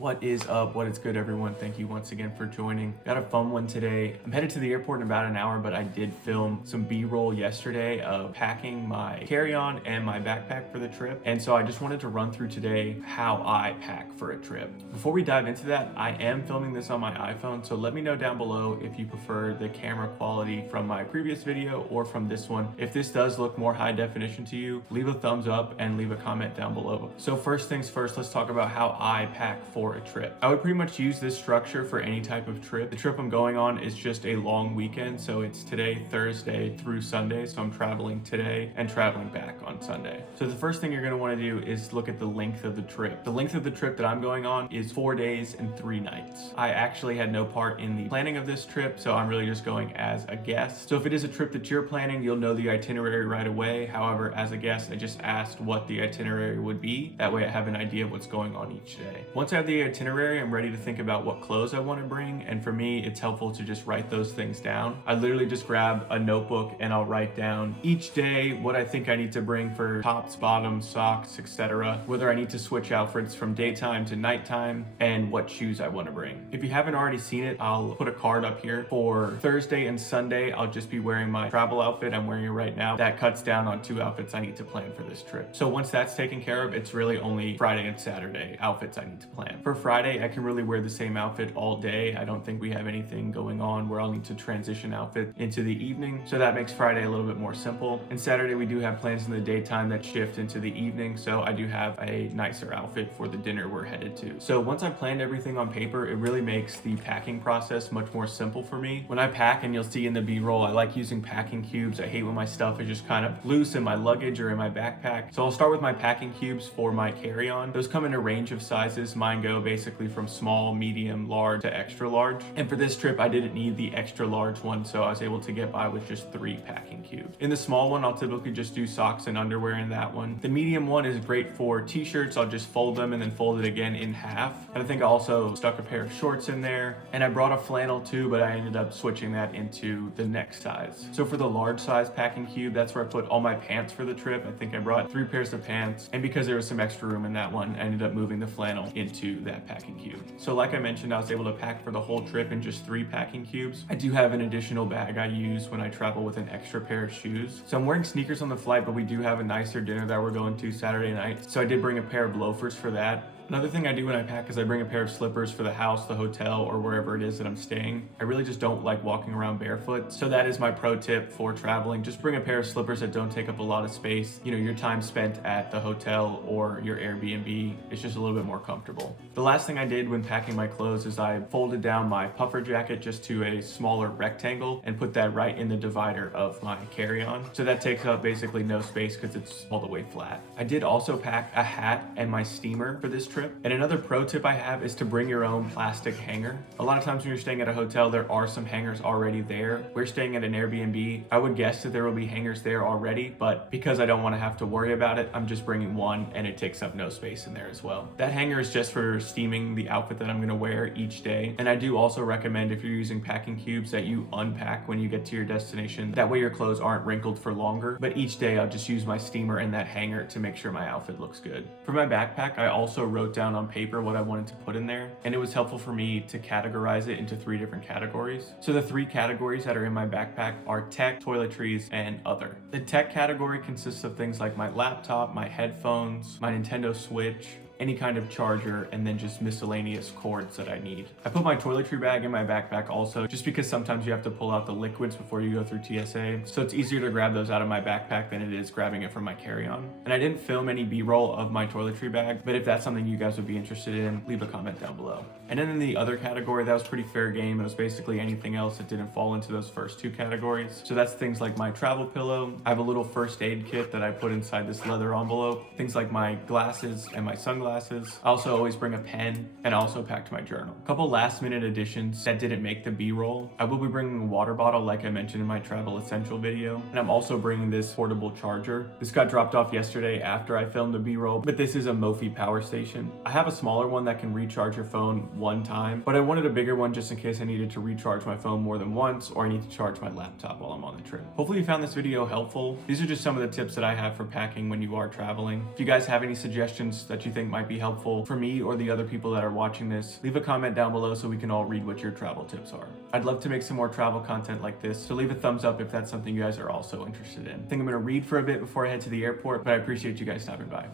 What is up? What is good, everyone? Thank you once again for joining. Got a fun one today. I'm headed to the airport in about an hour, but I did film some B-roll yesterday of packing my carry-on and my backpack for the trip. And so I just wanted to run through today how I pack for a trip. Before we dive into that, I am filming this on my iPhone, so let me know down below if you prefer the camera quality from my previous video or from this one. If this does look more high definition to you, leave a thumbs up and leave a comment down below. So first things first, let's talk about how I pack for a trip. I would pretty much use this structure for any type of trip. The trip I'm going on is just a long weekend, so it's today, Thursday through Sunday, so I'm traveling today and traveling back on Sunday. So the first thing you're going to want to do is look at the length of the trip. The length of the trip that I'm going on is 4 days and 3 nights. I actually had no part in the planning of this trip, so I'm really just going as a guest. So if it is a trip that you're planning, you'll know the itinerary right away. However, as a guest, I just asked what the itinerary would be. That way I have an idea of what's going on each day. Once I have the itinerary, I'm ready to think about what clothes I want to bring, and for me it's helpful to just write those things down. I literally just grab a notebook and I'll write down each day what I think I need to bring for tops, bottoms, socks, etc. Whether I need to switch outfits from daytime to nighttime, and what shoes I want to bring. If you haven't already seen it, I'll put a card up here. For Thursday and Sunday, I'll just be wearing my travel outfit. I'm wearing it right now. That cuts down on 2 outfits I need to plan for this trip. So once that's taken care of, it's really only Friday and Saturday outfits I need to plan. For Friday, I can really wear the same outfit all day. I don't think we have anything going on where I'll need to transition outfit into the evening. So that makes Friday a little bit more simple. And Saturday, we do have plans in the daytime that shift into the evening. So I do have a nicer outfit for the dinner we're headed to. So once I've planned everything on paper, it really makes the packing process much more simple for me. When I pack, and you'll see in the B-roll, I like using packing cubes. I hate when my stuff is just kind of loose in my luggage or in my backpack. So I'll start with my packing cubes for my carry-on. Those come in a range of sizes. Mine go basically from small, medium, large to extra large. And for this trip, I didn't need the extra large one, so I was able to get by with just 3 packing cubes. In the small one, I'll typically just do socks and underwear in that one. The medium one is great for t-shirts. I'll just fold them and then fold it again in half. And I think I also stuck a pair of shorts in there. And I brought a flannel too, but I ended up switching that into the next size. So for the large size packing cube, that's where I put all my pants for the trip. I think I brought 3 pairs of pants. And because there was some extra room in that one, I ended up moving the flannel into that packing cube. So like I mentioned, I was able to pack for the whole trip in just 3 packing cubes. I do have an additional bag I use when I travel with an extra pair of shoes. So I'm wearing sneakers on the flight, but we do have a nicer dinner that we're going to Saturday night. So I did bring a pair of loafers for that. Another thing I do when I pack is I bring a pair of slippers for the house, the hotel, or wherever it is that I'm staying. I really just don't like walking around barefoot. So that is my pro tip for traveling. Just bring a pair of slippers that don't take up a lot of space. You know, your time spent at the hotel or your Airbnb is just a little bit more comfortable. The last thing I did when packing my clothes is I folded down my puffer jacket just to a smaller rectangle and put that right in the divider of my carry-on. So that takes up basically no space because it's all the way flat. I did also pack a hat and my steamer for this trip. And another pro tip I have is to bring your own plastic hanger. A lot of times when you're staying at a hotel, there are some hangers already there. We're staying at an Airbnb. I would guess that there will be hangers there already, but because I don't want to have to worry about it, I'm just bringing one, and it takes up no space in there as well. That hanger is just for steaming the outfit that I'm going to wear each day. And I do also recommend, if you're using packing cubes, that you unpack when you get to your destination. That way your clothes aren't wrinkled for longer. But each day I'll just use my steamer and that hanger to make sure my outfit looks good. For my backpack, I also wrote down on paper what I wanted to put in there, and it was helpful for me to categorize it into 3 different categories. So the 3 categories that are in my backpack are tech, toiletries, and other. The tech category consists of things like my laptop, my headphones, my Nintendo Switch, any kind of charger, and then just miscellaneous cords that I need. I put my toiletry bag in my backpack also, just because sometimes you have to pull out the liquids before you go through TSA. So it's easier to grab those out of my backpack than it is grabbing it from my carry-on. And I didn't film any B-roll of my toiletry bag, but if that's something you guys would be interested in, leave a comment down below. And then in the other category, that was pretty fair game. It was basically anything else that didn't fall into those first 2 categories. So that's things like my travel pillow. I have a little first aid kit that I put inside this leather envelope. Things like my glasses and my sunglasses. I also always bring a pen, and I also packed my journal. A couple last minute additions that didn't make the B-roll. I will be bringing a water bottle like I mentioned in my travel essential video. And I'm also bringing this portable charger. This got dropped off yesterday after I filmed the B-roll, but this is a Mophie power station. I have a smaller one that can recharge your phone 1 time, but I wanted a bigger one just in case I needed to recharge my phone more than once, or I need to charge my laptop while I'm on the trip. Hopefully you found this video helpful. These are just some of the tips that I have for packing when you are traveling. If you guys have any suggestions that you think might might be helpful for me or the other people that are watching this, leave a comment down below so we can all read what your travel tips are. I'd love to make some more travel content like this, so leave a thumbs up if that's something you guys are also interested in. I think I'm gonna read for a bit before I head to the airport, but I appreciate you guys stopping by.